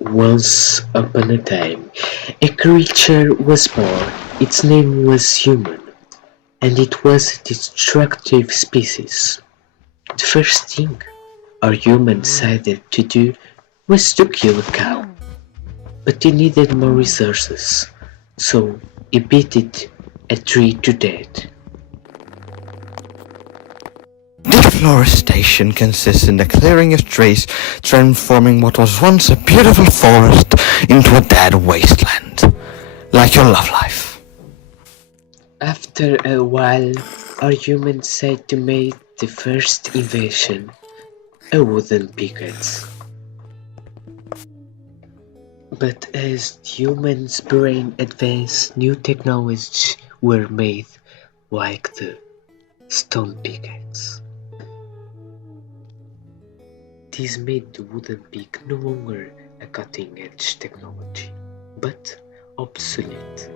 Once upon a time, a creature was born. Its name was human, and it was a destructive species. The first thing our human decided to do was to kill a cow, but he needed more resources, so he beat it a tree to death. Deforestation consists in the clearing of trees, transforming what was once a beautiful forest into a dead wasteland, like your love life. After a while, our humans decided to make the first invention, a wooden pickaxe. But as the human's brain advanced, new technologies were made, like the stone pickaxe. This made the wooden pick no longer a cutting-edge technology, but obsolete.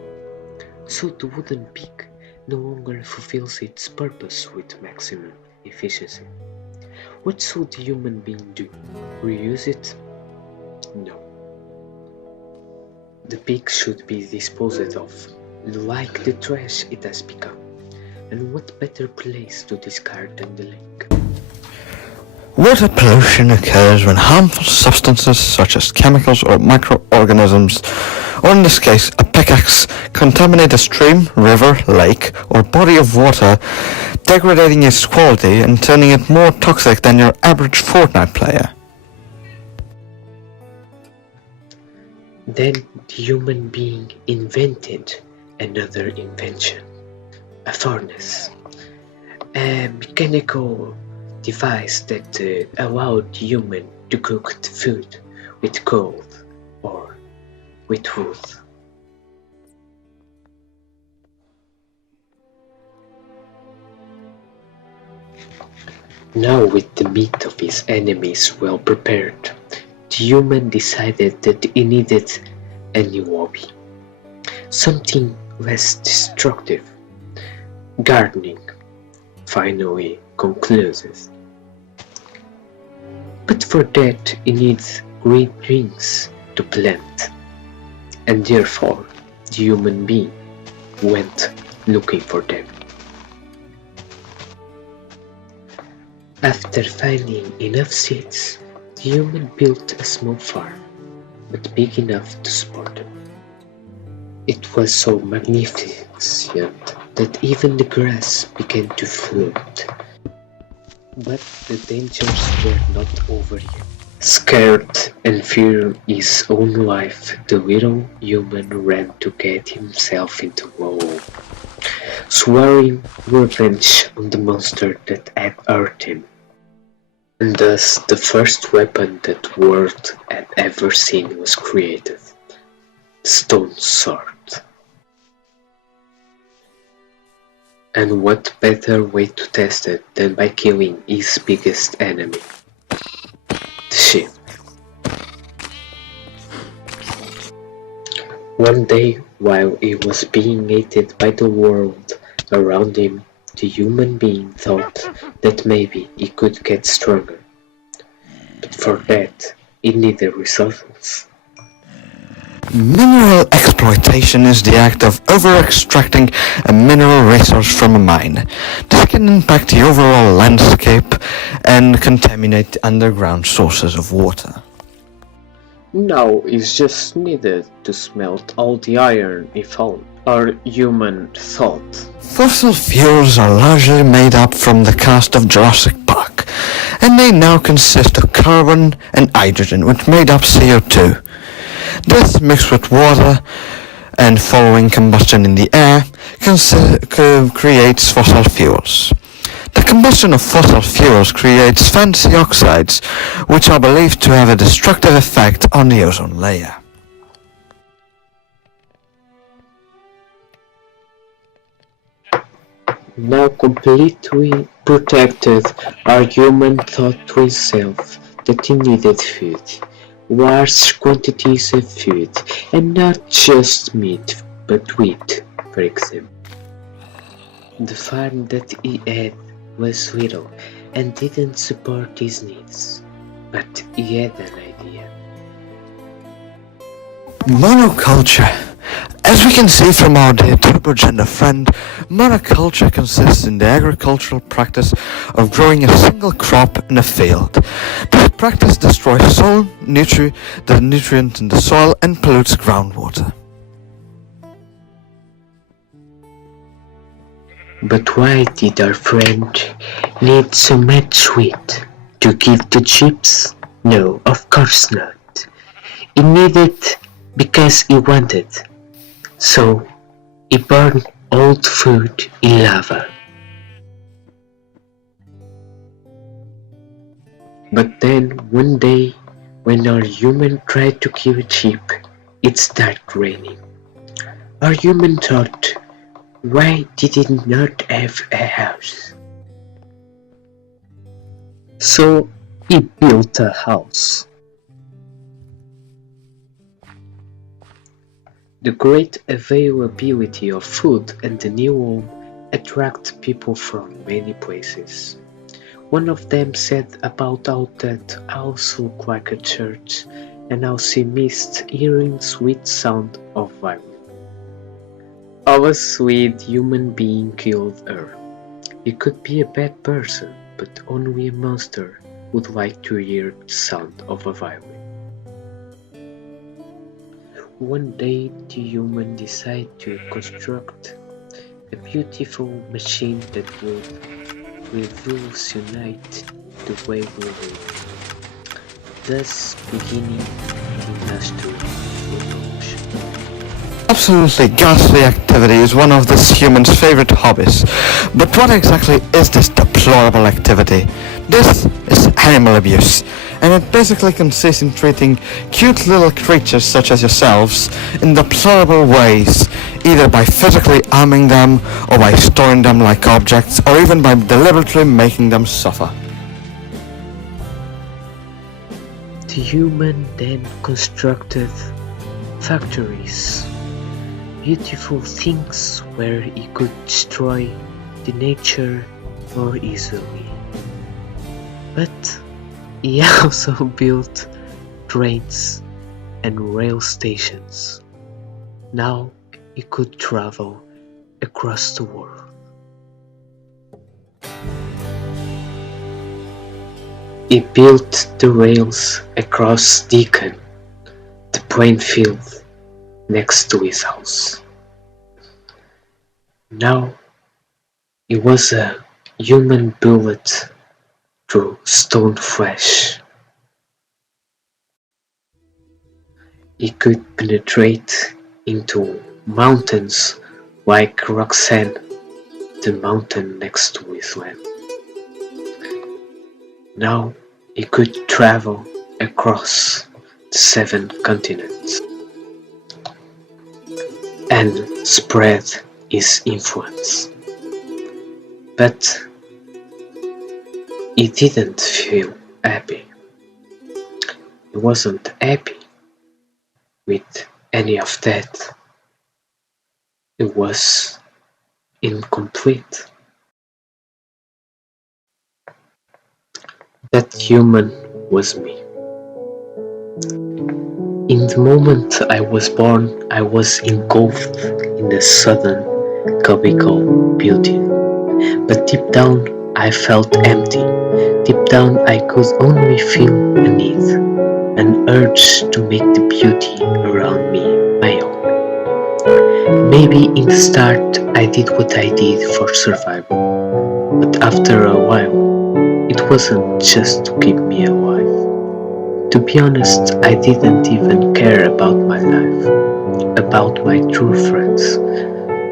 So the wooden pick no longer fulfills its purpose with maximum efficiency. What should the human being do? Reuse it? No. The pick should be disposed of, like the trash it has become. And what better place to discard than the lake? Water pollution occurs when harmful substances such as chemicals or microorganisms, or in this case a pickaxe, contaminate a stream, river, lake, or body of water, degrading its quality and turning it more toxic than your average Fortnite player. Then the human being invented another invention, a furnace, a mechanical device that allowed the human to cook the food with coal or with wood. Now, with the meat of his enemies well prepared, the human decided that he needed a new hobby, something less destructive. Gardening finally concluded. But for that he needs green things to plant, and therefore the human being went looking for them. After finding enough seeds, the human built a small farm, but big enough to support them. It was so magnificent that even the grass began to float. But the dangers were not over yet. Scared and fearing his own life, the little human ran to get himself into a hole, swearing revenge on the monster that had hurt him. And thus the first weapon that the world had ever seen was created, the stone sword. And what better way to test it than by killing his biggest enemy, the sheep. One day, while he was being hated by the world around him, the human being thought that maybe he could get stronger. But for that, he needed resources. Mineral exploitation is the act of over-extracting a mineral resource from a mine. This can impact the overall landscape and contaminate the underground sources of water. Now it's just needed to smelt all the iron he found, our human thought. Fossil fuels are largely made up from the cast of Jurassic Park, and they now consist of carbon and hydrogen, which made up CO2. This, mixed with water and following combustion in the air, creates fossil fuels. The combustion of fossil fuels creates fancy oxides, which are believed to have a destructive effect on the ozone layer. Now completely protected, our human thought to himself that he needed food. Large quantities of food, and not just meat, but wheat, for example. The farm that he had was little and didn't support his needs, but he had an idea. Monoculture. As we can see from our dear turbogender friend, monoculture consists in the agricultural practice of growing a single crop in a field. This practice destroys the nutrient in the soil and pollutes groundwater. But why did our friend need so much wheat? To give to chips? No, of course not. He needed because he wanted. So he burned old food in lava. But then one day, when our human tried to kill a sheep, it started raining. Our human thought, why did it not have a house? So he built a house. The great availability of food and the new home attract people from many places. One of them said about how that house looked like a church and how she missed hearing sweet sound of violin. How a sweet human being killed her. He could be a bad person, but only a monster would like to hear the sound of a violin. One day the human decided to construct a beautiful machine that would revolutionize the way we live, thus beginning the industrial revolution. Absolutely ghastly activity is one of this human's favorite hobbies. But what exactly is this deplorable activity? This is animal abuse, and it basically consists in treating cute little creatures such as yourselves in deplorable ways, either by physically harming them, or by storing them like objects, or even by deliberately making them suffer. The human then constructed factories, beautiful things where he could destroy the nature more easily. But he also built trains and rail stations. Now he could travel across the world. He built the rails across Deacon, the plain field next to his house. Now he was a human bullet through stone flesh. He could penetrate into mountains like Roxanne, the mountain next to his land. Now he could travel across the 7 continents and spread his influence. But he didn't feel happy. He wasn't happy with any of that. It was incomplete. That human was me. In the moment I was born, I was engulfed in a sudden comical beauty. But deep down I felt empty. Deep down I could only feel a need, an urge to make the beauty around me my own. Maybe in the start I did what I did for survival, but after a while it wasn't just to keep me alive. To be honest, I didn't even care about my life, about my true friends.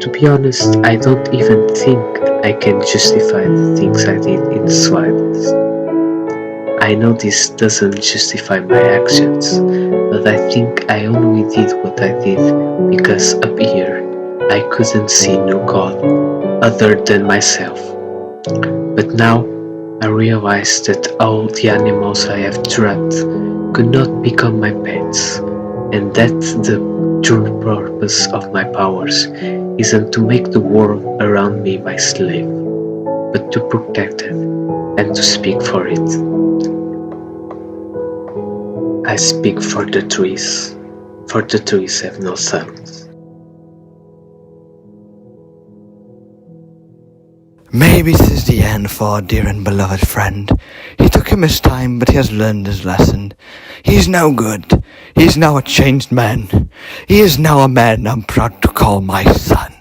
To be honest, I don't even think I can justify the things I did in the slightest. I know this doesn't justify my actions, but I think I only did what I did because up here I couldn't see no God other than myself. But now I realize that all the animals I have trapped could not become my pets, and that the true purpose of my powers isn't to make the world around me my slave, but to protect it and to speak for it. I speak for the trees, for the trees have no songs. Maybe this is the end for our dear and beloved friend. He took him his time, but he has learned his lesson. He is now good. He is now a changed man. He is now a man I'm proud to call my son.